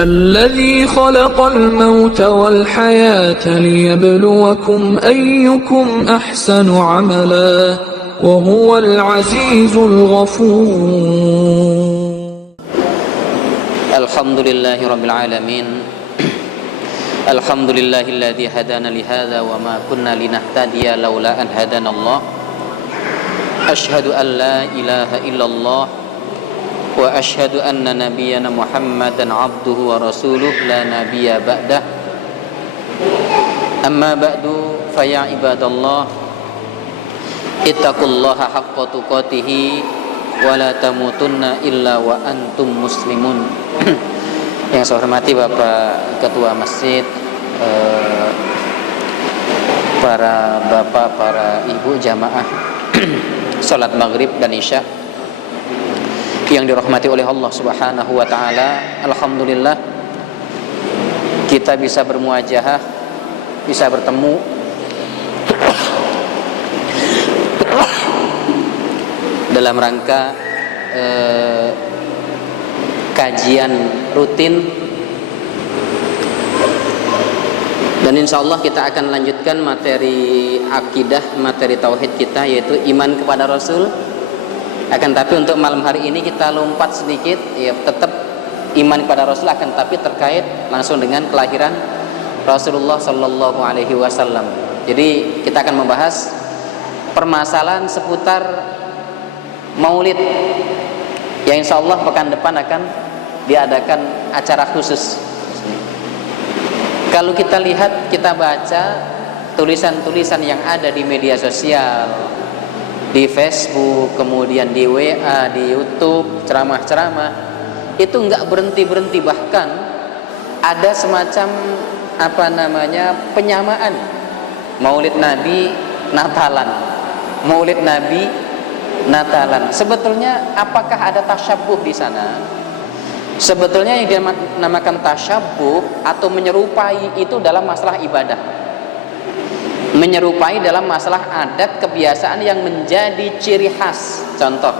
الذي خلق الموت والحياة ليبلوكم أيكم أحسن عملا وهو العزيز الغفور. الحمد لله رب العالمين. الحمد لله الذي هدانا لهذا وما كنا لنهتدي لولا أن هدانا الله. أشهد أن لا إله إلا الله وأشهد أن نبينا محمدا عبده ورسوله لا نبي بعده. أما بعد فيا عباد الله اتقوا الله حق تقاته ولا تموتن إلا وأنتم مسلمون. Yang saya hormati Bapak Ketua Masjid, para bapak, para ibu jamaah salat maghrib dan isya yang dirahmati oleh Allah Subhanahu wa taala. Alhamdulillah kita bisa bermuajahah, bisa bertemu dalam rangka kajian rutin, dan insya Allah kita akan lanjutkan materi akidah, materi tauhid kita, yaitu iman kepada Rasul. Akan tapi untuk malam hari ini kita lompat sedikit, ya tetap iman kepada Rasul, akan tapi terkait langsung dengan kelahiran Rasulullah Sallallahu Alaihi Wasallam. Jadi kita akan membahas permasalahan seputar Maulid yang insya Allah pekan depan akan diadakan acara khusus. Kalau kita lihat, kita baca tulisan-tulisan yang ada di media sosial, di Facebook, kemudian di WA, di YouTube, ceramah-ceramah, itu nggak berhenti-berhenti. Bahkan ada semacam penyamaan Maulid Nabi Natalan, Maulid Nabi Natalan. Sebetulnya apakah ada tasyabbuh di sana? Sebetulnya yang dinamakan tasyabbuh atau menyerupai itu dalam masalah ibadah, menyerupai dalam masalah adat kebiasaan yang menjadi ciri khas. Contoh,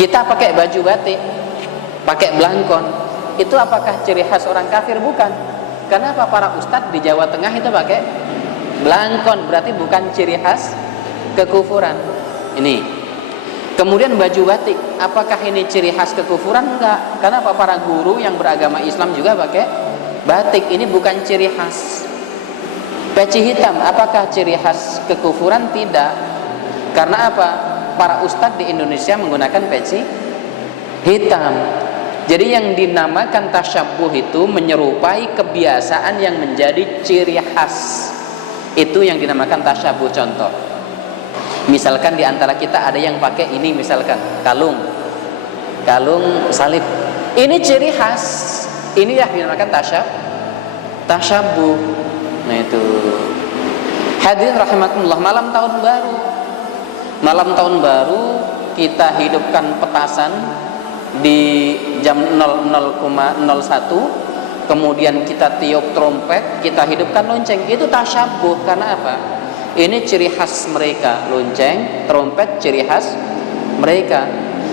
kita pakai baju batik, pakai belangkon, itu apakah ciri khas orang kafir? Bukan. Kenapa para ustadz di Jawa Tengah itu pakai belangkon? Berarti bukan ciri khas kekufuran. Ini. Kemudian baju batik, apakah ini ciri khas kekufuran? Enggak. Kenapa para guru yang beragama Islam juga pakai batik? Ini bukan ciri khas. Peci hitam, apakah ciri khas kekufuran? Tidak. Karena apa? Para ustadz di Indonesia menggunakan peci hitam. Jadi yang dinamakan tasyabbuh itu menyerupai kebiasaan yang menjadi ciri khas. Itu yang dinamakan tasyabbuh. Contoh, misalkan di antara kita ada yang pakai ini, misalkan kalung salib. Ini ciri khas. Ini yang dinamakan tasyabbuh. Nah itu. Hadirin rahimakumullah, malam tahun baru kita hidupkan petasan di jam 00,01, kemudian kita tiup trompet, kita hidupkan lonceng. Itu tasyabbuh. Karena apa? Ini ciri khas mereka, lonceng, trompet, ciri khas mereka.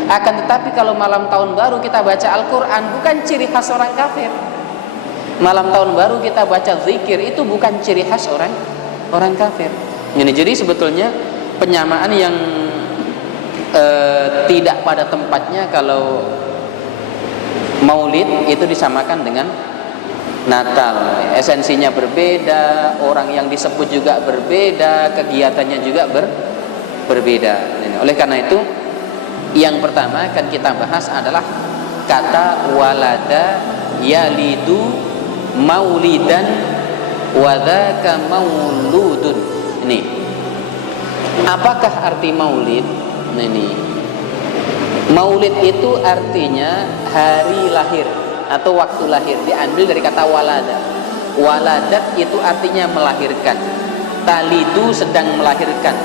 Akan tetapi kalau malam tahun baru kita baca Al-Quran, bukan ciri khas orang kafir. Malam tahun baru kita baca zikir, itu bukan ciri khas orang kafir. Jadi sebetulnya penyamaan yang tidak pada tempatnya. Kalau Maulid itu disamakan dengan Natal, esensinya berbeda, orang yang disebut juga berbeda, kegiatannya juga berbeda. Oleh karena itu, yang pertama akan kita bahas adalah kata walada yalidu maulidan wadaka mauludun. Ini apakah arti maulid? Ini maulid itu artinya hari lahir atau waktu lahir, diambil dari kata walada. Waladat itu artinya melahirkan, talidu sedang melahirkan,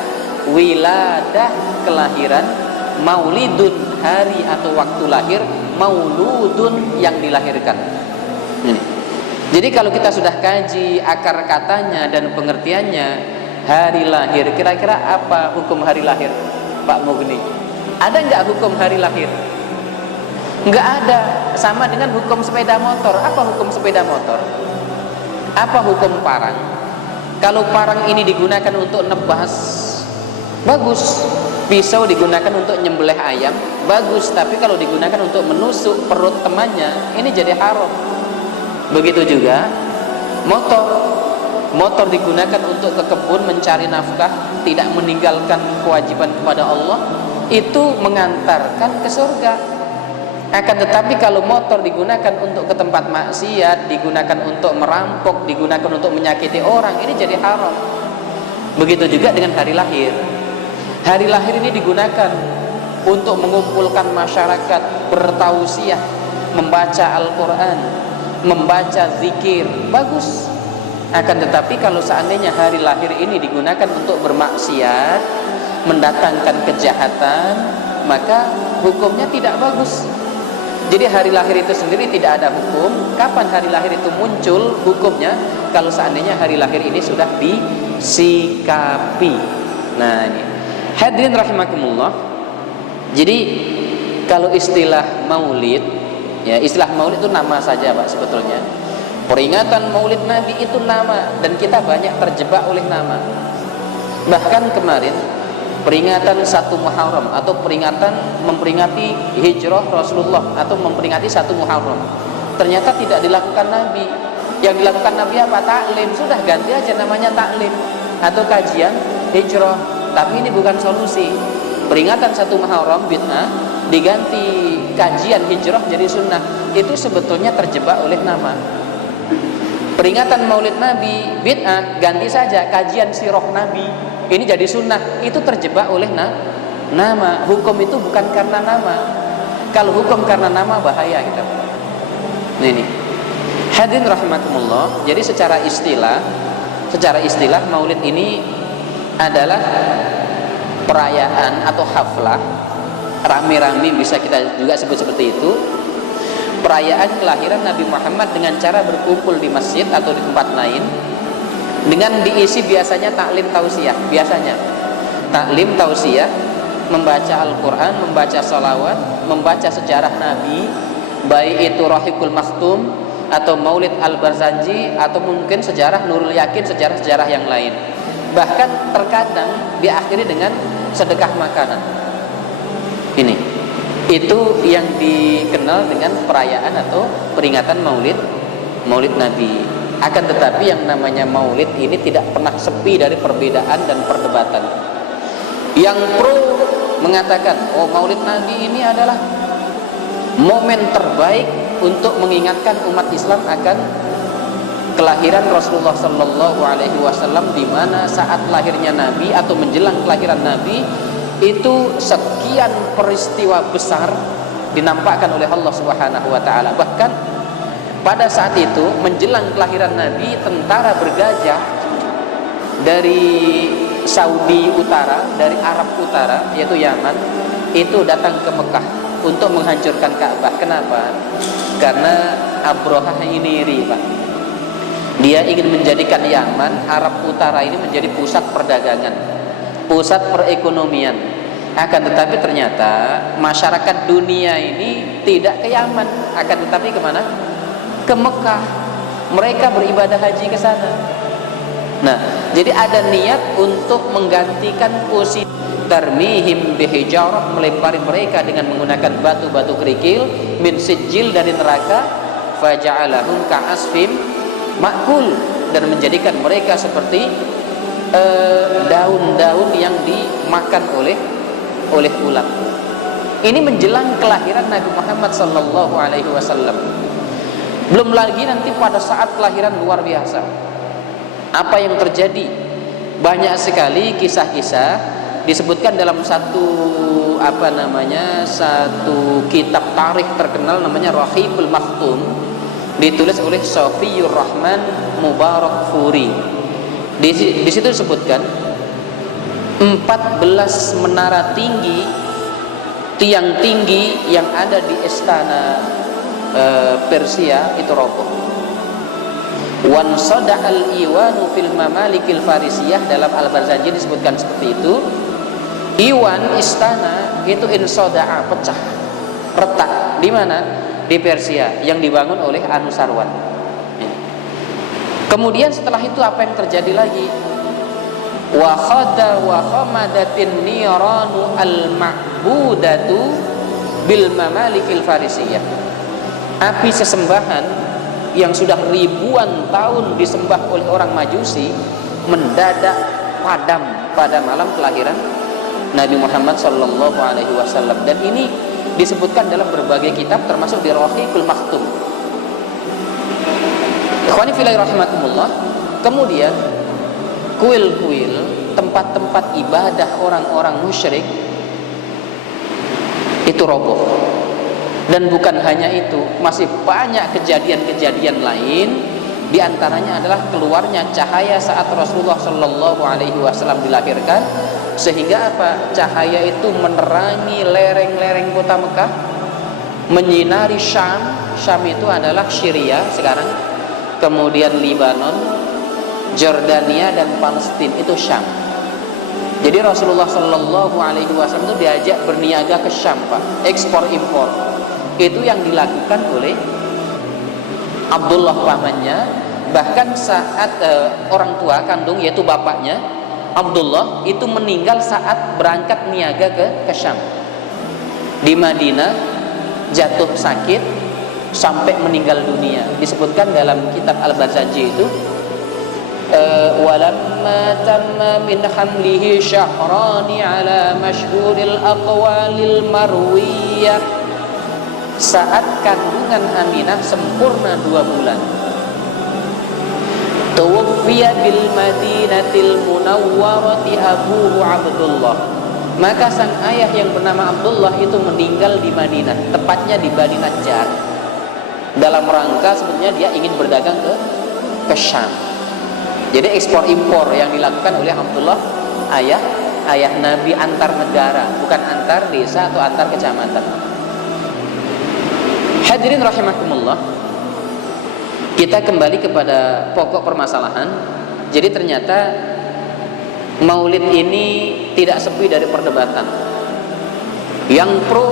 wiladah kelahiran, maulidun hari atau waktu lahir, mauludun yang dilahirkan. Ini. Jadi kalau kita sudah kaji akar katanya dan pengertiannya, hari lahir, kira-kira apa hukum hari lahir, Pak Mugni? Ada nggak hukum hari lahir? Nggak ada. Sama dengan hukum sepeda motor. Apa hukum sepeda motor? Apa hukum parang? Kalau parang ini digunakan untuk nebas, bagus. Pisau digunakan untuk nyembelih ayam, bagus. Tapi kalau digunakan untuk menusuk perut temannya, ini jadi haram. Begitu juga motor. Motor digunakan untuk ke kebun mencari nafkah, tidak meninggalkan kewajiban kepada Allah, itu mengantarkan ke surga. Akan tetapi kalau motor digunakan untuk ke tempat maksiat, digunakan untuk merampok, digunakan untuk menyakiti orang, ini jadi haram. Begitu juga dengan hari lahir. Hari lahir ini digunakan untuk mengumpulkan masyarakat, bertausiah, membaca Al-Quran, membaca zikir, bagus. Akan tetapi kalau seandainya hari lahir ini digunakan untuk bermaksiat, mendatangkan kejahatan, maka hukumnya tidak bagus. Jadi hari lahir itu sendiri tidak ada hukum. Kapan hari lahir itu muncul hukumnya? Kalau seandainya hari lahir ini sudah disikapi. Nah ini, hadirin rahimakumullah. Jadi kalau istilah maulid, ya istilah maulid itu nama saja Pak sebetulnya. Peringatan maulid Nabi itu nama, dan kita banyak terjebak oleh nama. Bahkan kemarin peringatan 1 Muharram atau peringatan memperingati hijrah Rasulullah atau memperingati 1 Muharram, ternyata tidak dilakukan Nabi. Yang dilakukan Nabi apa? Taklim. Sudah ganti aja namanya taklim atau kajian hijrah. Tapi ini bukan solusi. Peringatan 1 Muharram bid'ah, diganti kajian hijrah jadi sunnah. Itu sebetulnya terjebak oleh nama. Peringatan maulid Nabi bid'ah, ganti saja kajian sirah Nabi, ini jadi sunnah. Itu terjebak oleh nama. Hukum itu bukan karena nama. Kalau hukum karena nama bahaya kita. Ini hadirin rahimakumullah. Jadi secara istilah maulid ini adalah perayaan atau haflah rame-rame, bisa kita juga sebut seperti itu, perayaan kelahiran Nabi Muhammad dengan cara berkumpul di masjid atau di tempat lain, dengan diisi biasanya taklim tausiah. Biasanya taklim tausiah, membaca Al-Quran, membaca salawat, membaca sejarah Nabi, baik itu Rahiqul Maktum atau Maulid Al-Barzanji atau mungkin sejarah Nurul Yakin, sejarah-sejarah yang lain. Bahkan terkadang diakhiri dengan sedekah makanan. Ini itu yang dikenal dengan perayaan atau peringatan maulid Nabi. Akan tetapi yang namanya maulid ini tidak pernah sepi dari perbedaan dan perdebatan. Yang pro mengatakan, oh maulid Nabi ini adalah momen terbaik untuk mengingatkan umat Islam akan kelahiran Rasulullah Sallallahu Alaihi Wasallam, di mana saat lahirnya Nabi atau menjelang kelahiran Nabi itu sekian peristiwa besar dinampakkan oleh Allah Subhanahu wa taala. Bahkan pada saat itu menjelang kelahiran Nabi, tentara bergajah dari Saudi Utara, dari Arab Utara yaitu Yaman, itu datang ke Mekah untuk menghancurkan Ka'bah. Kenapa? Karena Abrahah ini iri, Pak. Dia ingin menjadikan Yaman, Arab Utara ini menjadi pusat perdagangan, pusat perekonomian. Akan tetapi ternyata masyarakat dunia ini tidak ke Yaman, akan tetapi kemana? Ke Mekah. Mereka beribadah haji ke sana. Nah, jadi ada niat untuk menggantikan posisi tarmihim bihijarah, melempari mereka dengan menggunakan batu-batu kerikil min sijil dari neraka, faja'alahum ka'asfim ma'kul, dan menjadikan mereka seperti daun-daun yang dimakan oleh ulat. Ini menjelang kelahiran Nabi Muhammad sallallahu alaihi wasallam. Belum lagi nanti pada saat kelahiran luar biasa. Apa yang terjadi? Banyak sekali kisah-kisah disebutkan dalam satu kitab tarikh terkenal namanya Rahiqul Maktum, ditulis oleh Safiyur Rahman Mubarak Furi. Di situ disebutkan 14 menara tinggi, tiang tinggi yang ada di istana Persia itu roboh. Wan sada'al iwanu fil mamalikil farisiyah, dalam Al-Barzanji disebutkan seperti itu. Iwan istana itu insada'a, pecah, retak. Di mana? Di Persia, yang dibangun oleh Anusarwan. Kemudian setelah itu apa yang terjadi lagi? Wa khada wa khamadatin niranu al-ma'budatu bil mamalikil farisiyah. Api sesembahan yang sudah ribuan tahun disembah oleh orang Majusi mendadak padam pada malam kelahiran Nabi Muhammad SAW. Dan ini disebutkan dalam berbagai kitab, termasuk di Rahiqul Maktum. Ikhwani fillah rahimakumullah. Kemudian kuil-kuil, tempat-tempat ibadah orang-orang musyrik itu roboh. Dan bukan hanya itu, masih banyak kejadian-kejadian lain. Di antaranya adalah keluarnya cahaya saat Rasulullah SAW dilahirkan, sehingga apa? Cahaya itu menerangi lereng-lereng kota Mekah, menyinari Syam. Syam itu adalah Syria sekarang, kemudian Libanon, Jordania, dan Palestina, itu Syam. Jadi Rasulullah SAW itu diajak berniaga ke Syam, Pak, ekspor impor. Itu yang dilakukan oleh Abdullah pamannya. Bahkan saat orang tua kandung, yaitu bapaknya Abdullah, itu meninggal saat berangkat niaga ke Syam. Di Madinah jatuh sakit sampai meninggal dunia. Disebutkan dalam kitab Al-Bazaji itu, walamma tamma min hamlihi syahrani ala masyhuril aqwalil marwiyah. Saat kandungan Aminah sempurna 2 bulan, tuwfiya bil madinatil munawwarati abuhu Abdullah. Maka sang ayah yang bernama Abdullah itu meninggal di Madinah, tepatnya di Bani Najjar. Dalam rangka sebetulnya dia ingin berdagang ke Syam. Jadi ekspor impor yang dilakukan oleh Abdullah, ayah Nabi, antar negara, bukan antar desa atau antar kecamatan. Hadirin rahimakumullah, kita kembali kepada pokok permasalahan. Jadi ternyata Maulid ini tidak sepi dari perdebatan. Yang pro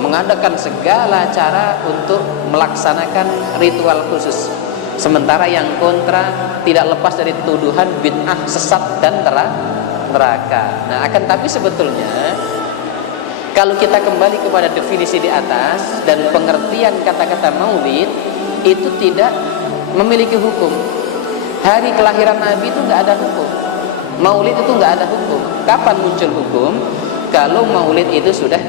mengadakan segala cara untuk melaksanakan ritual khusus, sementara yang kontra tidak lepas dari tuduhan bid'ah, sesat, dan neraka. Nah, akan tapi sebetulnya kalau kita kembali kepada definisi di atas dan pengertian kata-kata maulid, itu tidak memiliki hukum. Hari kelahiran Nabi itu nggak ada hukum. Maulid itu nggak ada hukum. Kapan muncul hukum? Kalau maulid itu sudah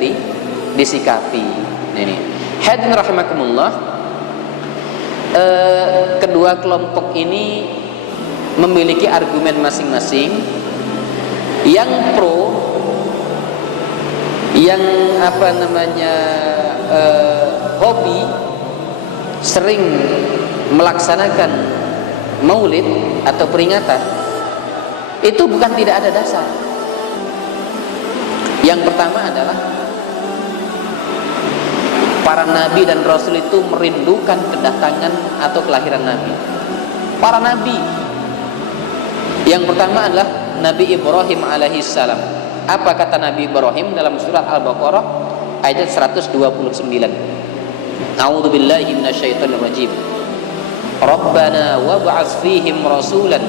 disikapi. Ini. Hadirin rahimakumullah. Kedua kelompok ini memiliki argumen masing-masing. Yang pro, yang hobi sering melaksanakan maulid atau peringatan, itu bukan tidak ada dasar. Yang pertama adalah para nabi dan rasul itu merindukan kedatangan atau kelahiran Nabi. Para nabi, yang pertama adalah Nabi Ibrahim alaihissalam. Apa kata Nabi Ibrahim dalam surat Al-Baqarah ayat 129? A'udzu billahi minasyaitonir rajim. Rabbana wab'ats fihim rasulan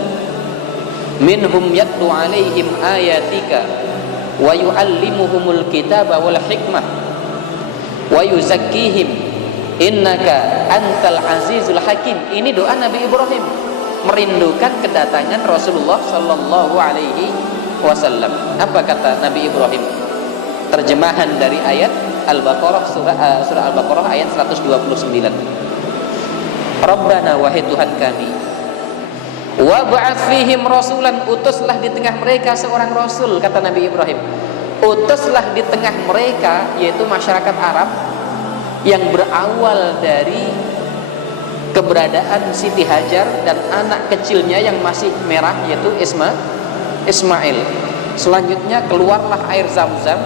minhum yatlu 'alaihim ayatika wa yu'allimuhumul kitaba wal hikmah wa yuzakkihim innaka antal azizul hakim. Ini doa Nabi Ibrahim merindukan kedatangan Rasulullah sallallahu alaihi wasallam. Apa kata Nabi Ibrahim? Terjemahan dari ayat Al-Baqarah, surah Al-Baqarah ayat 129. Rabbana, wahai Tuhan kami, wab'ats fihim rasulan, utuslah di tengah mereka seorang rasul, kata Nabi Ibrahim. Utuslah di tengah mereka, yaitu masyarakat Arab, yang berawal dari keberadaan Siti Hajar dan anak kecilnya yang masih merah, yaitu Ismail. Selanjutnya keluarlah air Zam-Zam,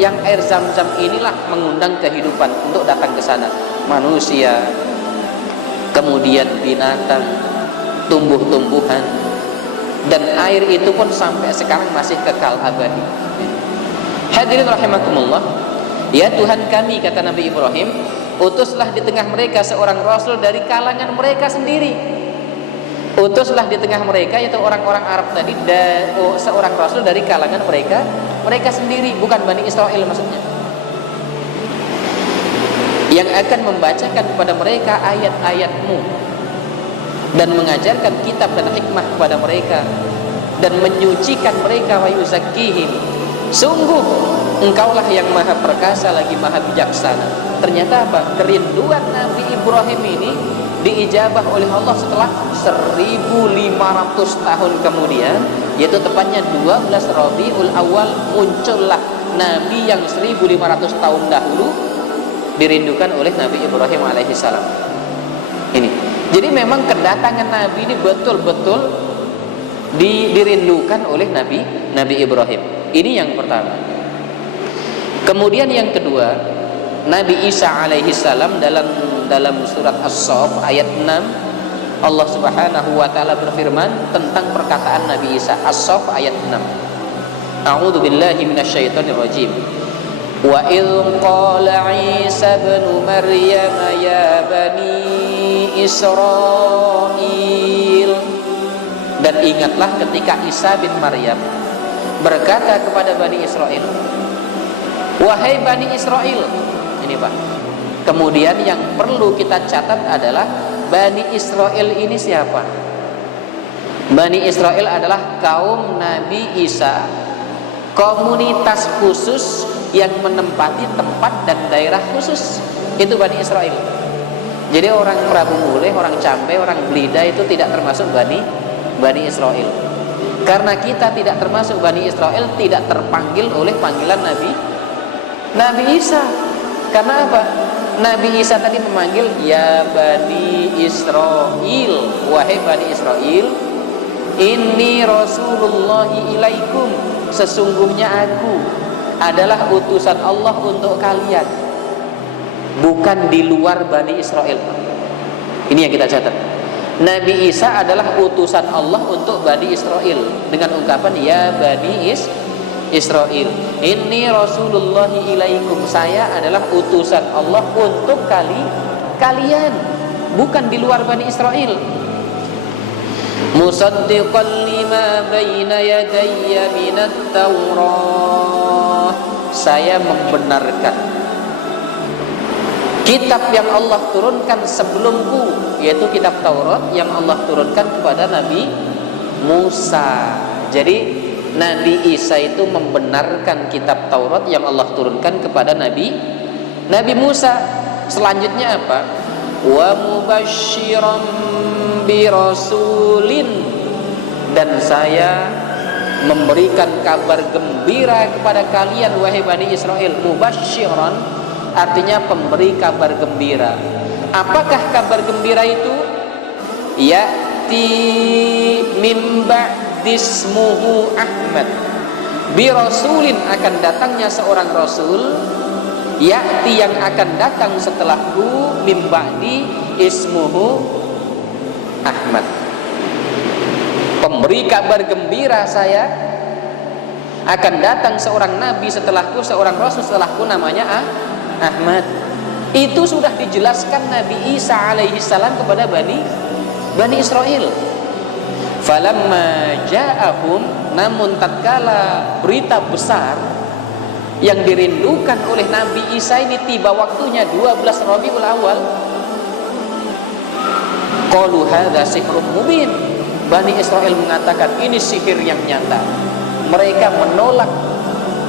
yang air Zam-Zam inilah mengundang kehidupan untuk datang ke sana, manusia, kemudian binatang, tumbuh-tumbuhan, dan air itu pun sampai sekarang masih kekal abadi. Hadirin rahimakumullah, ya Tuhan kami, kata Nabi Ibrahim, utuslah di tengah mereka seorang rasul dari kalangan mereka sendiri. Utuslah di tengah mereka, yaitu orang-orang Arab tadi, seorang rasul dari kalangan mereka sendiri, bukan Bani Israel maksudnya, yang akan membacakan kepada mereka ayat-ayatmu dan mengajarkan kitab dan hikmah kepada mereka dan menyucikan mereka, wa yuzakkihim. Sungguh engkaulah yang maha perkasa lagi maha bijaksana. Ternyata apa? Kerinduan Nabi Ibrahim ini diijabah oleh Allah setelah 1500 tahun kemudian, yaitu tepatnya 12 Rabiul Awal, muncullah Nabi yang 1500 tahun dahulu dirindukan oleh Nabi Ibrahim alaihissalam. Ini. Jadi memang kedatangan Nabi ini betul-betul dirindukan oleh Nabi Ibrahim. Ini yang pertama. Kemudian yang kedua, Nabi Isa alaihissalam dalam surat As-Saff ayat 6, Allah Subhanahu wa taala berfirman tentang perkataan Nabi Isa. As-Saff ayat 6. A'udzu billahi minasyaitonir rajim. Wa idh qala Isa ibn Maryam ya bani Israil. Dan ingatlah ketika Isa bin Maryam berkata kepada Bani Israel, wahai Bani Israel. Ini Pak. Kemudian yang perlu kita catat adalah Bani Israel ini siapa? Bani Israel adalah kaum Nabi Isa, komunitas khusus yang menempati tempat dan daerah khusus. Itu Bani Israel. Jadi orang Prabu Muleh, orang Cambe, orang Blida itu tidak termasuk Bani Israel. Karena kita tidak termasuk Bani Israel, tidak terpanggil oleh panggilan Nabi Isa. Karena apa? Nabi Isa tadi memanggil ya Bani Israel, wahai Bani Israel, inni Rasulullahi ilaikum, sesungguhnya aku adalah utusan Allah untuk kalian, bukan di luar Bani Israel. Ini yang kita catat. Nabi Isa adalah utusan Allah untuk Bani Israel dengan ungkapan ya Bani Israel, inni Rasulullahi ilaikum, saya adalah utusan Allah untuk kalian, bukan di luar Bani Israel. Musaddiqan lima baina yadayya minat Taurah, saya membenarkan kitab yang Allah turunkan sebelumku, yaitu kitab Taurat yang Allah turunkan kepada Nabi Musa. Jadi Nabi Isa itu membenarkan kitab Taurat yang Allah turunkan kepada Nabi Musa. Selanjutnya apa? Wa mubasysyiran bi rasulin, dan saya memberikan kabar gembira kepada kalian wahai Bani Israel. Mubasysyiran artinya pemberi kabar gembira. Apakah kabar gembira itu? Ya'ti mim ba'dismuhu Ahmad, bi rasulin, akan datangnya seorang rasul, ya'ti yang akan datang setelahku, mim ba'di ismuhu Ahmad. Pemberi kabar gembira saya, akan datang seorang nabi setelahku, seorang rasul setelahku, namanya Ahmad. Itu sudah dijelaskan Nabi Isa alaihissalam kepada Bani Israel. Falamma ja'ahum, namun tatkala berita besar yang dirindukan oleh Nabi Isa ini tiba waktunya, 12 Rabiul Awal, qalu hadza sihrun mubin, Bani Israel mengatakan ini sihir yang nyata. Mereka menolak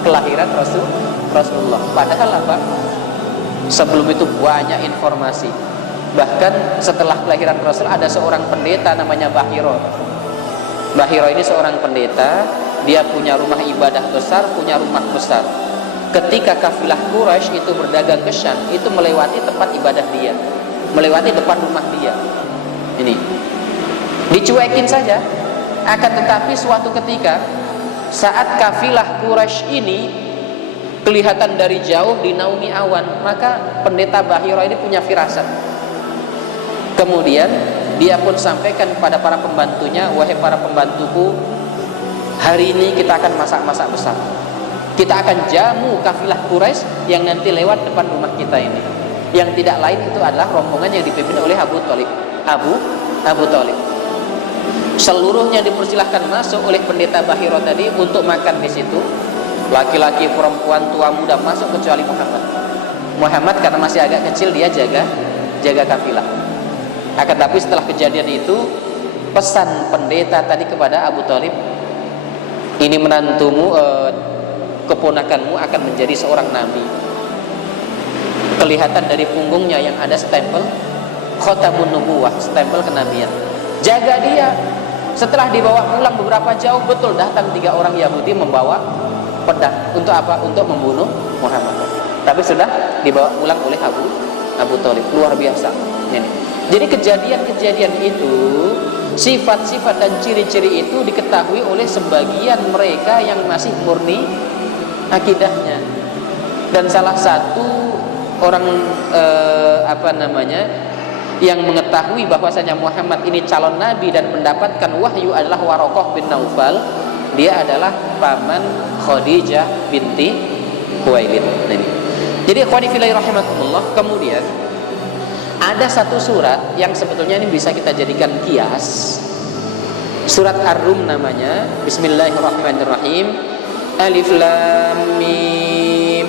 kelahiran Rasulullah. Padahal apa? Sebelum itu banyak informasi. Bahkan setelah kelahiran Rasul ada seorang pendeta namanya Bahiro. Bahiro ini seorang pendeta, dia punya rumah ibadah besar, punya rumah besar. Ketika kafilah Quraisy itu berdagang ke Syam, itu melewati tempat ibadah dia, melewati depan rumah dia. Ini dicuekin saja. Akan tetapi suatu ketika saat kafilah Quraisy ini kelihatan dari jauh dinaungi awan, maka pendeta Bahiro ini punya firasat. Kemudian dia pun sampaikan kepada para pembantunya, wahai para pembantuku, hari ini kita akan masak-masak besar. Kita akan jamu kafilah Quraisy yang nanti lewat depan rumah kita ini. Yang tidak lain itu adalah rombongan yang dipimpin oleh Abu Thalib. Abu Thalib. Seluruhnya dipersilahkan masuk oleh pendeta Bahiro tadi untuk makan di situ. Laki-laki, perempuan, tua, muda masuk kecuali Muhammad. Muhammad karena masih agak kecil dia jaga kafilah. Akan tapi setelah kejadian itu, pesan pendeta tadi kepada Abu Thalib, ini menantumu, keponakanmu akan menjadi seorang nabi. Kelihatan dari punggungnya yang ada stempel Khatamun Nubuwah, stempel kenabian. Jaga dia. Setelah dibawa pulang beberapa jauh, betul datang 3 orang Yahudi membawa pedang. Untuk apa? Untuk membunuh Muhammad. Tapi sudah dibawa pulang oleh Abu Thalib. Luar biasa. Ini. Jadi kejadian-kejadian itu, sifat-sifat dan ciri-ciri itu diketahui oleh sebagian mereka yang masih murni akidahnya. Dan salah satu orang yang mengetahui bahwasanya Muhammad ini calon nabi dan mendapatkan wahyu adalah Waraqah bin Naufal. Dia adalah paman Khadijah binti Khuwailid. Jadi ikhwani fillah rahimakumullah, kemudian ada satu surat yang sebetulnya ini bisa kita jadikan kias. Surat Ar-Rum namanya. Bismillahirrahmanirrahim. Alif Lam Mim.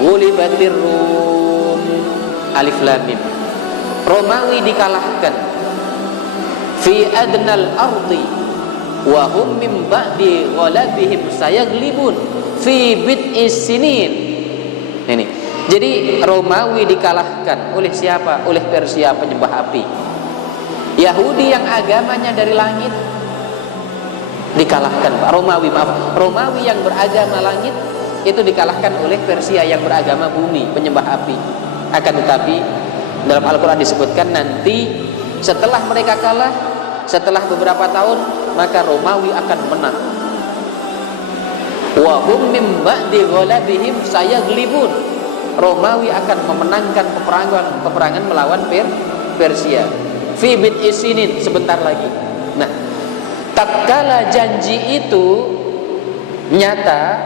Ghulibatir Rum. Alif Lam Mim. Romawi dikalahkan fi adnal ardi wa hum min ba'di ghalabihim sayaglibun fi bid'is sinin. Ini. Jadi Romawi dikalahkan oleh siapa? Oleh Persia penyembah api. Yahudi yang agamanya dari langit dikalahkan, Pak. Romawi yang beragama langit itu dikalahkan oleh Persia yang beragama bumi, penyembah api. Akan tetapi dalam Al-Quran disebutkan nanti setelah mereka kalah, setelah beberapa tahun, maka Romawi akan menang. Wa hum min ba'di ghalabihim sayaglibun. Romawi akan memenangkan peperangan melawan Persia. Fi bid'is sinin, sebentar lagi. Nah, tatkala janji itu nyata,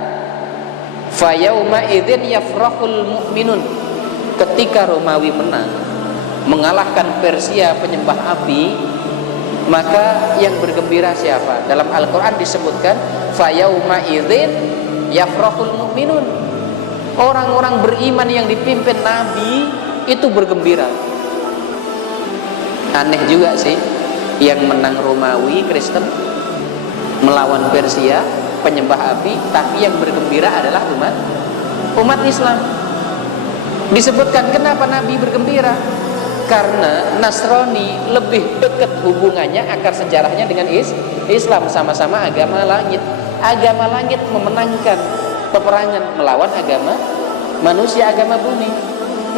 fa yauma idzin yafrahul mu'minun. Ketika Romawi menang, mengalahkan Persia penyembah api, maka yang bergembira siapa? Dalam Al-Quran disebutkan fa yauma idzin yafrahul mu'minun. Orang-orang beriman yang dipimpin Nabi itu bergembira. Aneh juga sih, yang menang Romawi Kristen melawan Persia penyembah api, tapi yang bergembira adalah umat Islam. Disebutkan kenapa Nabi bergembira? Karena Nasrani lebih dekat hubungannya, akar sejarahnya dengan Islam, sama-sama agama langit. Agama langit memenangkan peperangan melawan agama manusia, agama bumi.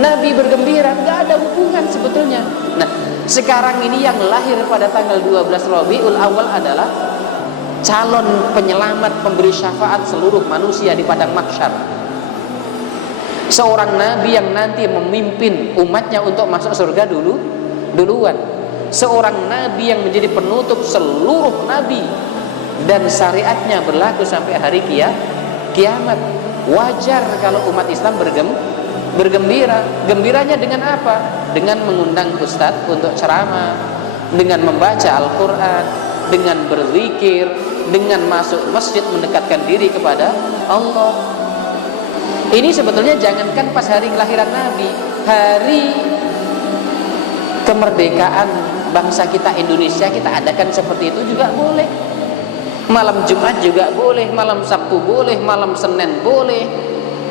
Nabi bergembira, nggak ada hubungan sebetulnya. Nah, sekarang ini yang lahir pada tanggal 12 Rabiul Awal adalah calon penyelamat, pemberi syafaat seluruh manusia di padang mahsyar. Seorang nabi yang nanti memimpin umatnya untuk masuk surga duluan. Seorang nabi yang menjadi penutup seluruh nabi dan syariatnya berlaku sampai hari kiamat. Wajar kalau umat Islam bergembira. Gembiranya dengan apa? Dengan mengundang ustadz untuk ceramah, dengan membaca Al-Quran, dengan berzikir, dengan masuk masjid mendekatkan diri kepada Allah. Ini sebetulnya jangankan pas hari kelahiran Nabi, hari kemerdekaan bangsa kita Indonesia kita adakan seperti itu juga boleh. Malam Jumat juga boleh, malam Sabtu boleh, malam Senin boleh.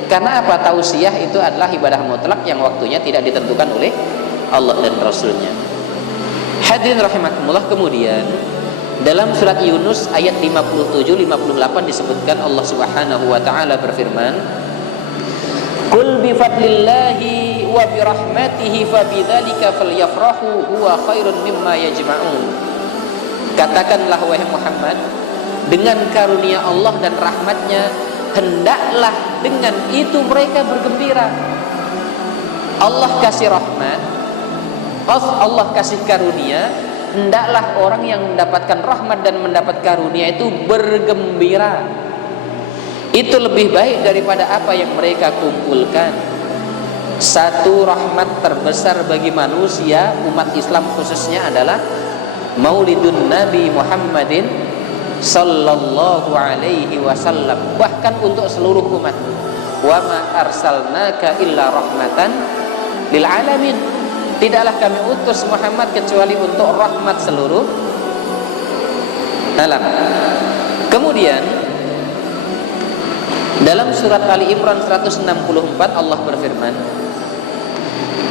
Karena apa? Tausiah itu adalah ibadah mutlak yang waktunya tidak ditentukan oleh Allah dan Rasulnya. Hadirin rahimakumullah, kemudian dalam surat Yunus ayat 57-58 disebutkan Allah Subhanahu wa taala berfirman, Qul bi fadlillahi wa bi rahmatihi fabidzalika falyafrahu huwa khairun mimma yajma'un. Katakanlah wahai Muhammad, dengan karunia Allah dan rahmatnya hendaklah dengan itu mereka bergembira. Allah kasih rahmat, Allah kasih karunia, hendaklah orang yang mendapatkan rahmat dan mendapat karunia itu bergembira. Itu lebih baik daripada apa yang mereka kumpulkan. satu rahmat terbesar bagi manusia umat Islam khususnya adalah Maulidun Nabi Muhammadin sallallahu alaihi wasallam, bahkan untuk seluruh umat. Wa ma arsalnaka illa rahmatan lil alamin. Tidaklah kami utus Muhammad kecuali untuk rahmat seluruh alam. Kemudian dalam surat Ali Imran 164 Allah berfirman,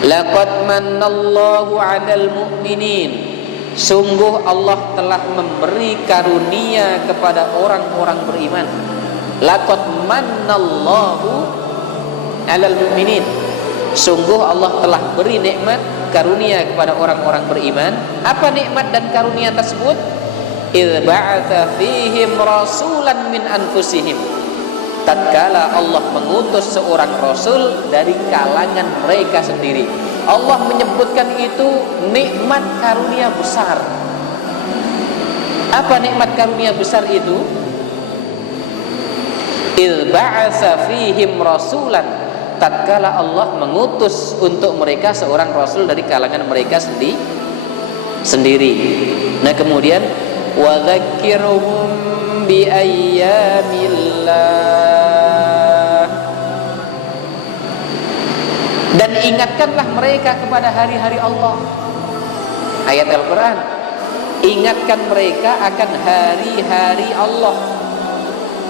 laqad mannallahu 'alal mu'minin, sungguh Allah telah memberi karunia kepada orang-orang beriman. Laqad mannallahu 'alal mu'minin, sungguh Allah telah beri nikmat karunia kepada orang-orang beriman. Apa nikmat dan karunia tersebut? Idz ba'atsa fihim rasulan min anfusihim, tatkala Allah mengutus seorang rasul dari kalangan mereka sendiri. Allah menyebutkan itu nikmat karunia besar. Apa nikmat karunia besar itu? Idz ba'atsa fihim rasulan, tatkala Allah mengutus untuk mereka seorang rasul dari kalangan mereka sendiri. Nah, kemudian wa dzakkirhum bi ayyamillah, dan ingatkanlah mereka kepada hari-hari Allah. Ayat Al-Quran, ingatkan mereka akan hari-hari Allah.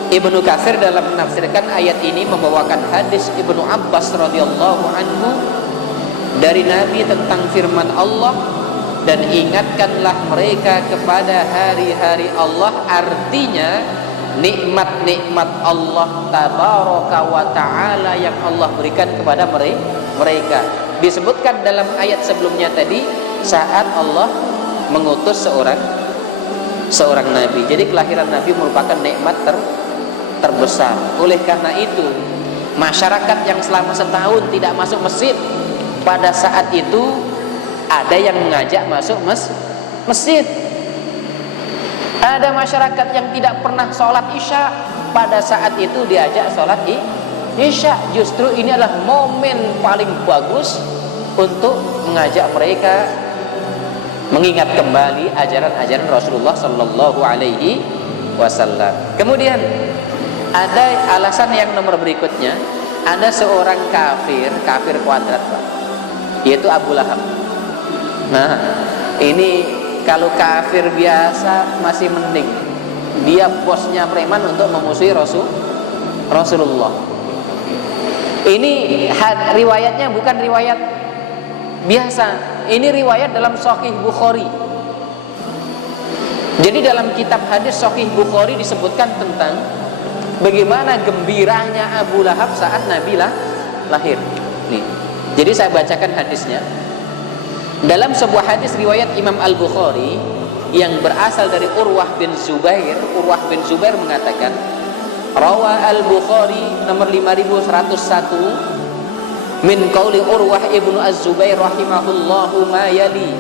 Ibnu Katsir dalam menafsirkan ayat ini membawakan hadis Ibnu Abbas radhiyallahu anhu dari Nabi tentang firman Allah, dan ingatkanlah mereka kepada hari-hari Allah. Artinya nikmat-nikmat Allah tabaraka wa ta'ala yang Allah berikan kepada mereka. Disebutkan dalam ayat sebelumnya tadi saat Allah mengutus seorang nabi. Jadi kelahiran nabi merupakan nikmat terbesar. Oleh karena itu, masyarakat yang selama setahun tidak masuk masjid, pada saat itu ada yang mengajak masuk masjid. Ada masyarakat yang tidak pernah sholat isya, pada saat itu diajak sholat isya. Justru ini adalah momen paling bagus untuk mengajak mereka mengingat kembali ajaran-ajaran Rasulullah Sallallahu Alaihi Wasallam. Kemudian ada alasan yang nomor berikutnya, ada seorang kafir kuadrat, Pak, yaitu Abu Lahab. Nah, ini kalau kafir biasa masih mending, dia bosnya preman untuk memusuhi Rasulullah. Ini riwayatnya bukan riwayat biasa, ini riwayat dalam Sahih Bukhari. Jadi dalam kitab hadis Sahih Bukhari disebutkan tentang bagaimana gembiranya Abu Lahab saat Nabi lahir. Nih, jadi saya bacakan hadisnya. Dalam sebuah hadis riwayat Imam Al-Bukhari yang berasal dari Urwah bin Zubair mengatakan, Rawa Al-Bukhari nomor 5101 min qauli Urwah ibnu Az-Zubair rahimahullahu ma yali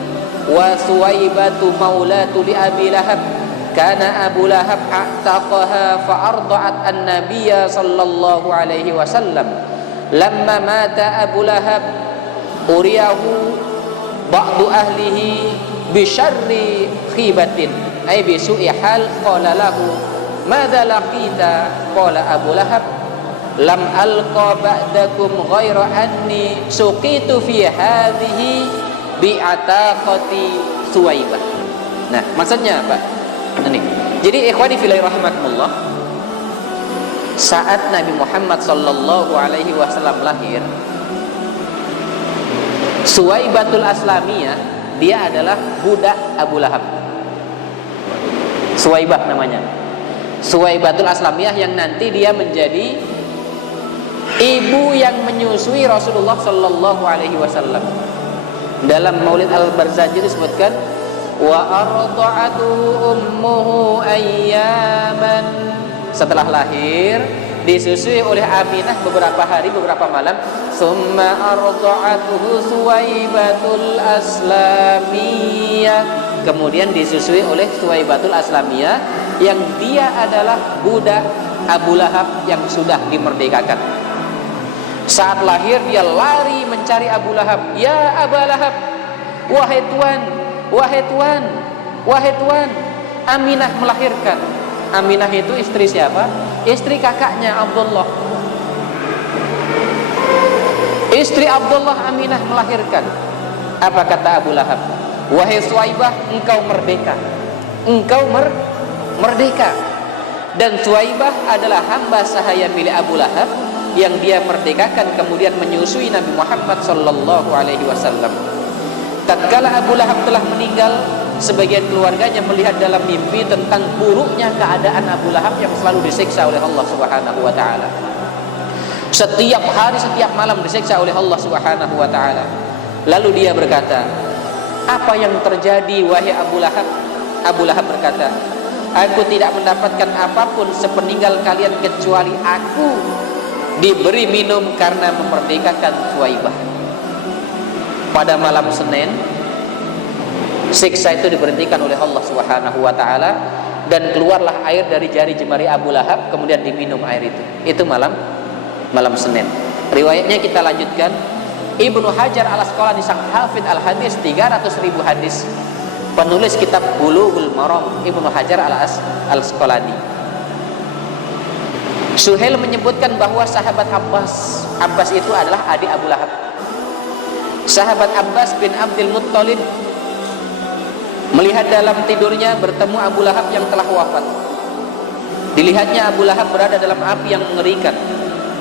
wa Suwaibatu maulatu li Abi Lahab kana Abu Lahab a'taqaha fa arda'at an-nabiyya sallallahu alaihi wasallam lamma mata Abu Lahab uriyahu ba'du ahlihi bi syarri khibatin ay bi su'i hal qala lahu madza laqita qala Abu Lahab lam alqa ba'dakum ghaira anni suqitu fi hadhihi bi ataqati Suwaibah. Nah, maksudnya apa? Ini. Jadi ikhwani fillah rahimakumullah, saat Nabi Muhammad sallallahu alaihi wasallam lahir, Suwaibatul Aslamiyah, dia adalah budak Abu Lahab. Suwaibah namanya. Suwaibatul Aslamiyah yang nanti dia menjadi ibu yang menyusui Rasulullah sallallahu alaihi wasallam. Dalam Maulid Al-Barzanji disebutkan wa arda'atu ummuhu ayyaman, setelah lahir disusui oleh Aminah beberapa hari, beberapa malam. Summa arda'atuhu Suwaibatul Aslamiyah, kemudian disusui oleh Suwaibatul Aslamiyah yang dia adalah budak Abu Lahab yang sudah dimerdekakan. Saat lahir dia lari mencari Abu Lahab. Ya Aba Lahab, wahai Tuan, wahai Tuan, wahai Tuan. Aminah melahirkan. Aminah itu istri siapa? Istri kakaknya Abdullah. Istri Abdullah Aminah melahirkan. Apa kata Abu Lahab? Wahai Suwaibah, engkau merdeka. Engkau merdeka. Dan Suwaibah adalah hamba sahaya milik Abu Lahab yang dia merdekakan kemudian menyusui Nabi Muhammad sallallahu alaihi wasallam. Tatkala Abu Lahab telah meninggal, sebagian keluarganya melihat dalam mimpi tentang buruknya keadaan Abu Lahab yang selalu disiksa oleh Allah Subhanahu wa taala. Setiap hari, setiap malam disiksa oleh Allah Subhanahu wa taala. Lalu dia berkata, "Apa yang terjadi wahai Abu Lahab?" Abu Lahab berkata, "Aku tidak mendapatkan apapun sepeninggal kalian kecuali aku diberi minum karena memerdekakan Suwaibah." Pada malam Senin, siksa itu diberhentikan oleh Allah Subhanahu wa taala dan keluarlah air dari jari jemari Abu Lahab, kemudian diminum air itu. Itu malam Senin. Riwayatnya kita lanjutkan. Ibnu Hajar Al-Asqalani, sang hafid al-hadis, 300.000 hadis, penulis kitab Bulughul Maram, Ibnu Hajar Al-Asqalani. Suhail menyebutkan bahwa sahabat Abbas itu adalah adik Abu Lahab. Sahabat Abbas bin Abdul Muttalib melihat dalam tidurnya bertemu Abu Lahab yang telah wafat. Dilihatnya Abu Lahab berada dalam api yang mengerikan.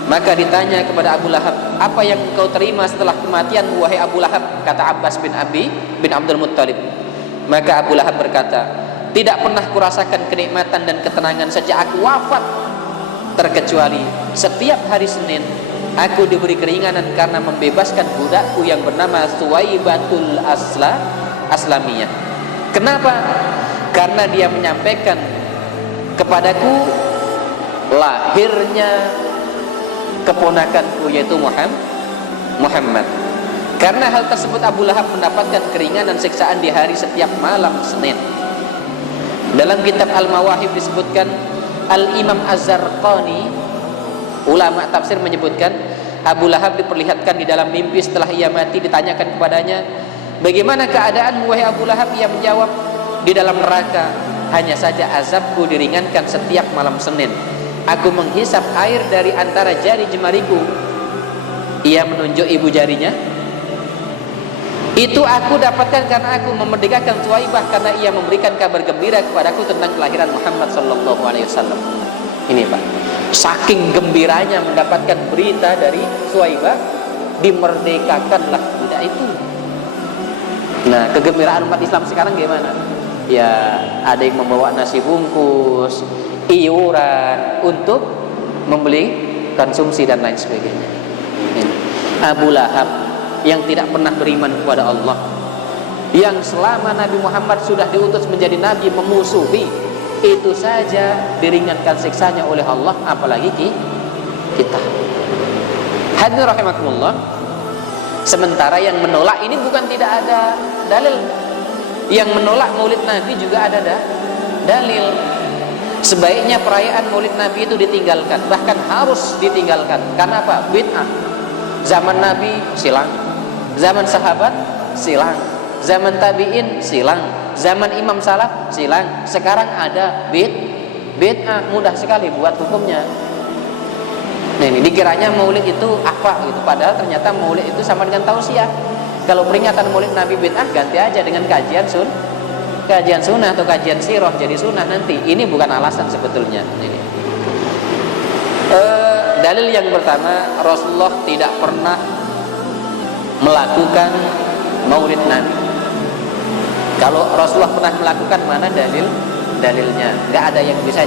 Maka ditanya kepada Abu Lahab, "Apa yang engkau terima setelah kematian wahai Abu Lahab?" Kata Abbas bin Abdul Muttalib. Maka Abu Lahab berkata, "Tidak pernah kurasakan kenikmatan dan ketenangan sejak aku wafat, terkecuali setiap hari Senin aku diberi keringanan karena membebaskan budakku yang bernama Suwaibatul Aslamiyah. Kenapa? Karena dia menyampaikan kepadaku lahirnya keponakanku yaitu Muhammad. Karena hal tersebut Abu Lahab mendapatkan keringanan siksaan di hari setiap malam Senin." Dalam kitab Al-Mawahib disebutkan, Al-Imam Az-Zarqani, ulama tafsir, menyebutkan Abu Lahab diperlihatkan di dalam mimpi setelah ia mati. Ditanyakan kepadanya, "Bagaimana keadaanmu wahai Abu Lahab?" Ia menjawab, "Di dalam neraka, hanya saja azabku diringankan setiap malam Senin. Aku menghisap air dari antara jari jemariku." Ia menunjuk ibu jarinya. "Itu aku dapatkan karena aku memerdekakan Suwaibah, karena ia memberikan kabar gembira kepadaku tentang kelahiran Muhammad sallallahu alaihi wasallam." Ini Pak, saking gembiranya mendapatkan berita dari Suwaibah, dimerdekakanlah budak itu. Nah, kegembiraan umat Islam sekarang gimana? Ya, ada yang membawa nasi bungkus, iuran untuk membeli konsumsi dan lain sebagainya. Ini. Abu Lahab yang tidak pernah beriman kepada Allah, yang selama Nabi Muhammad sudah diutus menjadi nabi memusuhi, itu saja diringankan siksanya oleh Allah, apalagi kita. Hadirin rahimakumullah. Sementara yang menolak ini bukan tidak ada dalil. Yang menolak Maulid Nabi juga ada dalil. Sebaiknya perayaan Maulid Nabi itu ditinggalkan, bahkan harus ditinggalkan. Karena apa? Bid'ah. Zaman Nabi silang, zaman sahabat silang, zaman tabi'in silang, zaman imam salaf silang. Sekarang ada bid'ah, mudah sekali buat hukumnya. Nah, ini dikiranya Maulid itu apa gitu, padahal ternyata Maulid itu sama dengan tausiah. Kalau peringatan Maulid Nabi bid'ah, ganti aja dengan kajian sunnah atau kajian sirah, jadi sunnah nanti. Ini bukan alasan sebetulnya. Ini. Dalil yang pertama, Rasulullah tidak pernah melakukan Maulid Nabi. Kalau Rasulullah pernah melakukan, mana dalilnya? Nggak ada yang bisa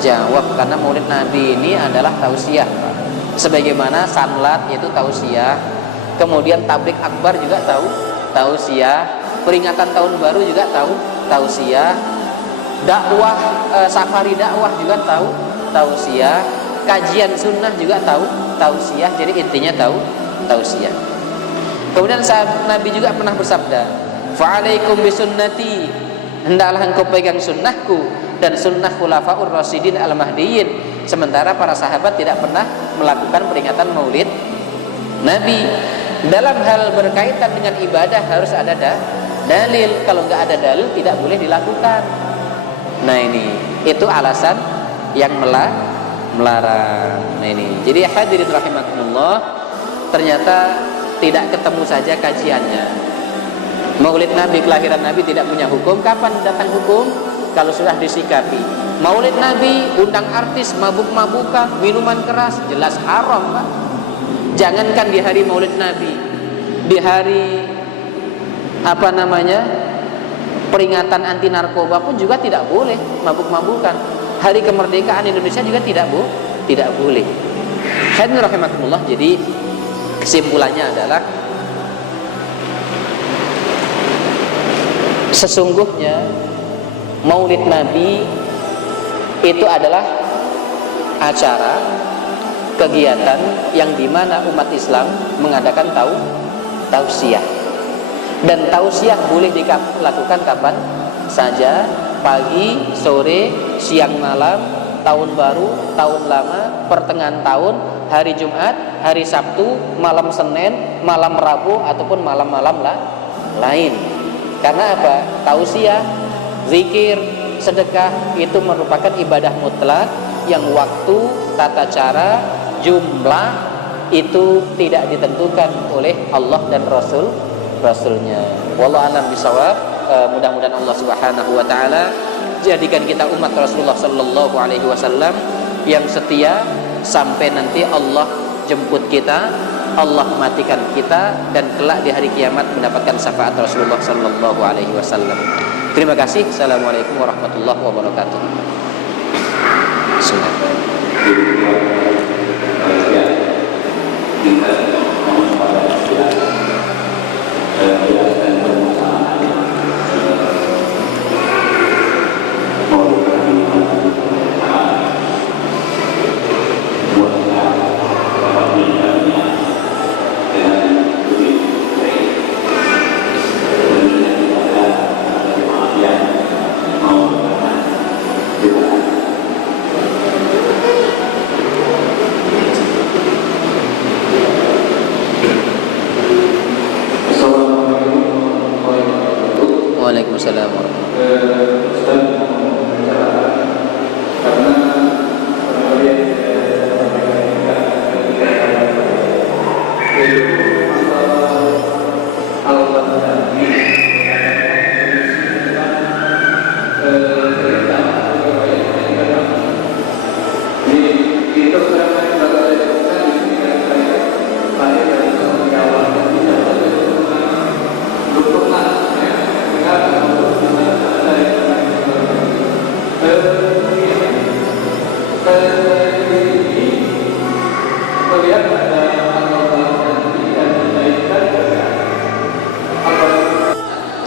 jawab, karena Maulid Nabi ini adalah tausiah. Sebagaimana sanlat itu tausiah, kemudian tablik akbar juga tausiah, peringatan tahun baru juga tausiah, dakwah safari dakwah juga tausiah, kajian sunnah juga tausiah. Jadi intinya tausiah. Kemudian Nabi juga pernah bersabda, "Fa'alaikum bisunnati," hendaklah engkau pegang sunnahku dan sunnah khulafaur rasyidin al-mahdiyyin sementara para sahabat tidak pernah melakukan peringatan Maulid Nabi. Dalam hal berkaitan dengan ibadah harus ada dalil. Kalau nggak ada dalil tidak boleh dilakukan. Nah ini, itu alasan yang melarang. Nah ini, jadi hadirin rahimakumullah, ternyata tidak ketemu saja kajiannya. Maulid Nabi, kelahiran Nabi tidak punya hukum. Kapan datang hukum? Kalau sudah disikapi. Maulid Nabi, undang artis, mabuk-mabukan, minuman keras, jelas haram, Pak. Jangankan di hari Maulid Nabi, di hari peringatan anti narkoba pun juga tidak boleh mabuk-mabukan. Hari kemerdekaan Indonesia juga tidak boleh. Hadirin rahimakumullah, jadi kesimpulannya adalah sesungguhnya Maulid Nabi itu adalah acara kegiatan yang dimana umat Islam mengadakan tausiah, dan tausiah boleh dilakukan kapan saja, pagi, sore, siang, malam, tahun baru, tahun lama, pertengahan tahun, hari Jumat, hari Sabtu, malam Senin, malam Rabu, ataupun malam-malam lain. Karena apa? Tausiah, zikir, sedekah itu merupakan ibadah mutlak yang waktu, tata cara, jumlah itu tidak ditentukan oleh Allah dan Rasulnya. Wallahu a'lam bishawab. Mudah-mudahan Allah Subhanahu wa taala jadikan kita umat Rasulullah sallallahu alaihi wasallam yang setia sampai nanti Allah jemput kita, Allah matikan kita, dan kelak di hari kiamat mendapatkan syafaat Rasulullah sallallahu alaihi wasallam. Terima kasih. Assalamualaikum warahmatullahi wabarakatuh. Waalaikumsalam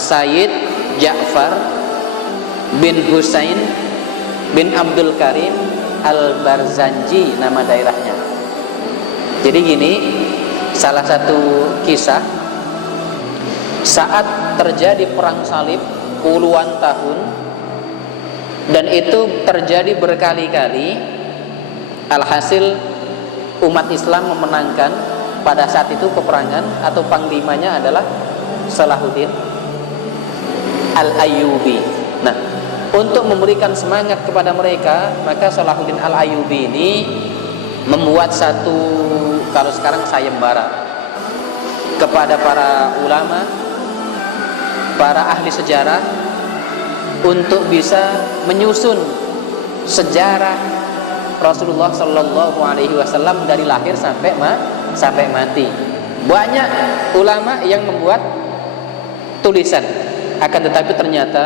Sayyid Ja'far bin Husain bin Abdul Karim Al-Barzanji nama daerahnya. Jadi gini, salah satu kisah saat terjadi perang salib puluhan tahun, dan itu terjadi berkali-kali, alhasil umat Islam memenangkan. Pada saat itu peperangan atau panglimanya adalah Salahuddin Al-Ayyubi. Nah, untuk memberikan semangat kepada mereka, maka Salahuddin Al-Ayyubi ini membuat satu, kalau sekarang sayembara kepada para ulama, para ahli sejarah, untuk bisa menyusun sejarah Rasulullah Sallallahu Alaihi Wasallam dari lahir sampai mati. Banyak ulama yang membuat tulisan, akan tetapi ternyata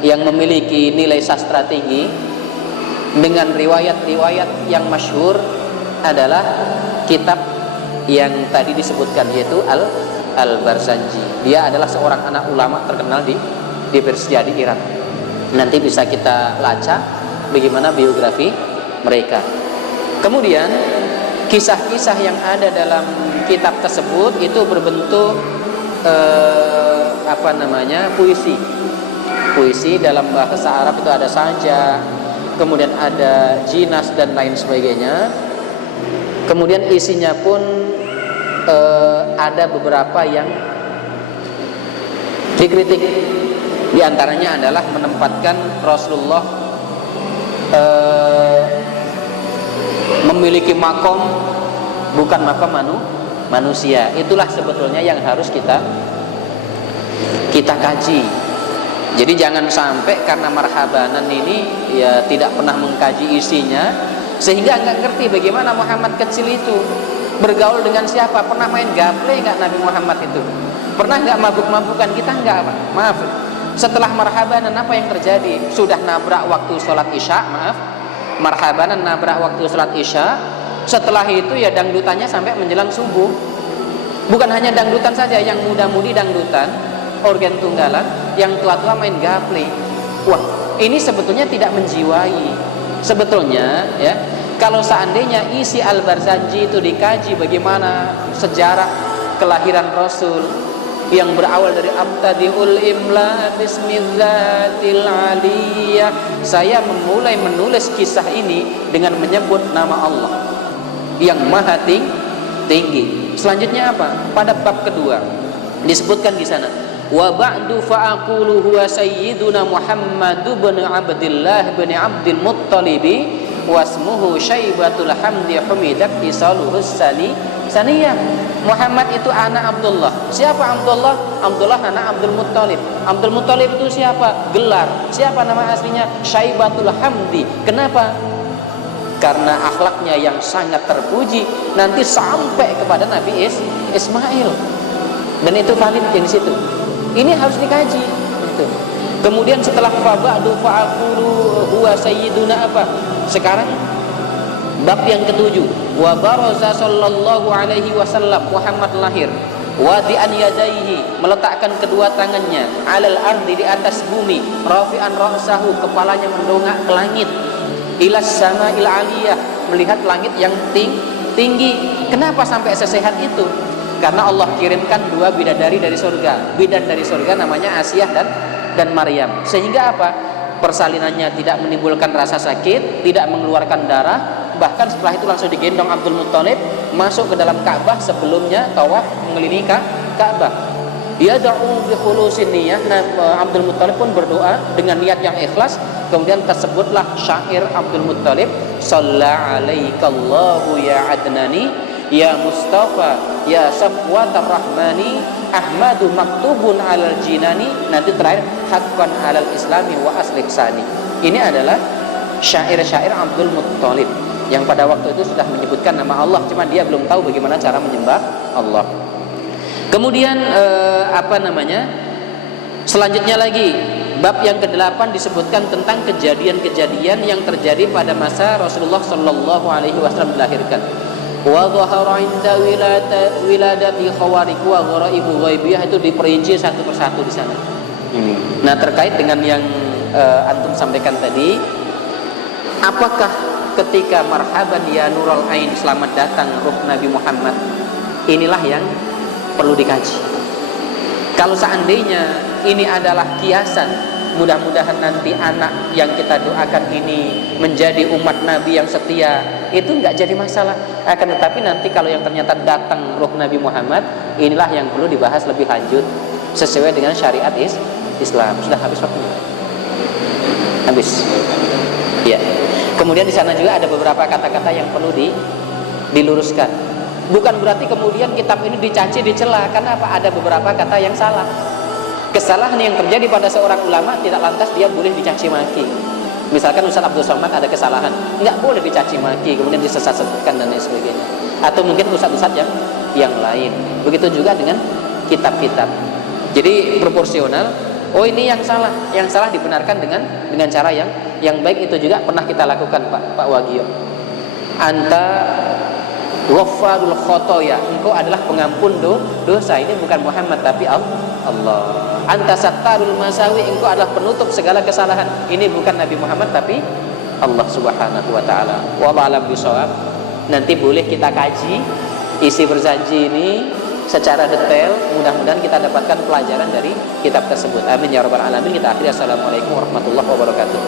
yang memiliki nilai sastra tinggi dengan riwayat-riwayat yang masyhur adalah kitab yang tadi disebutkan, yaitu Al-Barzanji. Dia adalah seorang anak ulama terkenal di Persia, di Irak. Nanti bisa kita lacak bagaimana biografi mereka. Kemudian kisah-kisah yang ada dalam kitab tersebut itu berbentuk puisi. Puisi dalam bahasa Arab itu ada saja, kemudian ada jinas dan lain sebagainya. Kemudian isinya pun ada beberapa yang dikritik. Di antaranya adalah menempatkan Rasulullah memiliki makom bukan makom manusia. Itulah sebetulnya yang harus kita kaji. Jadi jangan sampai karena marhabanan ini ya tidak pernah mengkaji isinya, sehingga nggak ngerti bagaimana Muhammad kecil itu bergaul dengan siapa. Pernah main gaple nggak Nabi Muhammad itu? Pernah nggak mabuk-mabukan? Kita nggak, maaf. Setelah marhabanan apa yang terjadi? Sudah nabrak waktu sholat isya, maaf. Marhabanan nabrak waktu sholat isya. Setelah itu ya dangdutannya sampai menjelang subuh. Bukan hanya dangdutan saja, yang muda-mudi dangdutan, organ tunggalan, yang tua-tua main gaple. Wah, ini sebetulnya tidak menjiwai. Sebetulnya ya, kalau seandainya isi Al-Barzanji itu dikaji bagaimana sejarah kelahiran Rasul yang berawal dari abtadiul imla bismillatil aliyah, saya memulai menulis kisah ini dengan menyebut nama Allah yang maha tinggi. Selanjutnya apa? Pada bab kedua disebutkan di sana, wa ba'du fa'aqulu huwa sayyiduna Muhammad bin Abdullah bin Abdul Muttalib wasmuhu Syaibatul Hamdi Humidat Isaluhus Saniyah. Muhammad itu anak Abdullah. Siapa Abdullah? Abdullah anak Abdul Muttalib. Abdul Muttalib itu siapa? Gelar. Siapa nama aslinya? Syaibatul Hamdi. Kenapa? Karena akhlaknya yang sangat terpuji nanti sampai kepada Nabi Ismail. Dan itu valid di situ. Ini harus dikaji. Itu. Kemudian setelah fa'ba'du fa'aqulu huwa sayyiduna apa? Sekarang bab yang ketujuh, wa baraza sallallahu alaihi wasallam, Muhammad lahir, wadi'an yadaihi, meletakkan kedua tangannya, alal ardi, di atas bumi, rafi'an ra'sahu, kepalanya mendongak ke langit, ilas sama'il aliyah, melihat langit yang tinggi. Kenapa sampai sesehat itu? Karena Allah kirimkan dua bidadari dari surga. Bidan dari surga namanya Asiyah dan Maryam. Sehingga apa? Persalinannya tidak menimbulkan rasa sakit, tidak mengeluarkan darah. Bahkan setelah itu langsung digendong Abdul Muttalib masuk ke dalam Ka'bah, sebelumnya tawaf mengelilingi Ka'bah. Yad'u bi khulusin niyah. Abdul Muttalib pun berdoa dengan niat yang ikhlas. Kemudian tersebutlah syair Abdul Muttalib, Shalla alaikallahu ya adnani ya Mustafa ya Safwatar Rahmani Ahmadu maktubun alal jinani. Nanti terakhir hakkan alal islami wa aslik sani. Ini adalah syair-syair Abdul Muttalib yang pada waktu itu sudah menyebutkan nama Allah, cuma dia belum tahu bagaimana cara menyembah Allah. Kemudian selanjutnya lagi bab yang ke-8 disebutkan tentang kejadian-kejadian yang terjadi pada masa Rasulullah sallallahu alaihi wasallam dilahirkan. Wa dhahara 'inda wiladati khawariq wa ghaibu ghaibiyah, itu diperinci satu persatu di sana. Nah, terkait dengan yang antum sampaikan tadi, apakah ketika marhaban ya nurul ain, selamat datang ruh Nabi Muhammad, inilah yang perlu dikaji. Kalau seandainya ini adalah kiasan, mudah-mudahan nanti anak yang kita doakan ini menjadi umat Nabi yang setia, itu enggak jadi masalah. Akan tetapi nanti kalau yang ternyata datang ruh Nabi Muhammad, inilah yang perlu dibahas lebih lanjut sesuai dengan syariat Islam. Sudah habis waktunya? Habis. Ya. Kemudian di sana juga ada beberapa kata-kata yang perlu diluruskan. Bukan berarti kemudian kitab ini dicaci, dicela, karena apa? Ada beberapa kata yang salah. Kesalahan yang terjadi pada seorang ulama tidak lantas dia boleh dicaci maki. Misalkan Ustaz Abdul Somad ada kesalahan, nggak boleh dicaci maki, kemudian disesat-sesatkan dan lain sebagainya. Atau mungkin ustaz-ustaz yang lain. Begitu juga dengan kitab-kitab. Jadi proporsional. Oh, ini yang salah dibenarkan dengan cara yang baik. Itu juga pernah kita lakukan Pak Wagio. Anta Ghaffarul khotoya, engkau adalah pengampun dosa. Ini bukan Muhammad tapi Allah. Anta sattarul masawi, engkau adalah penutup segala kesalahan. Ini bukan Nabi Muhammad tapi Allah Subhanahu wa taala. Wallahu a'lam bishawab. Nanti boleh kita kaji isi Barzanji ini secara detail. Mudah-mudahan kita dapatkan pelajaran dari kitab tersebut. Amin ya rabbal alamin. Kita akhiri. Assalamualaikum warahmatullahi wabarakatuh.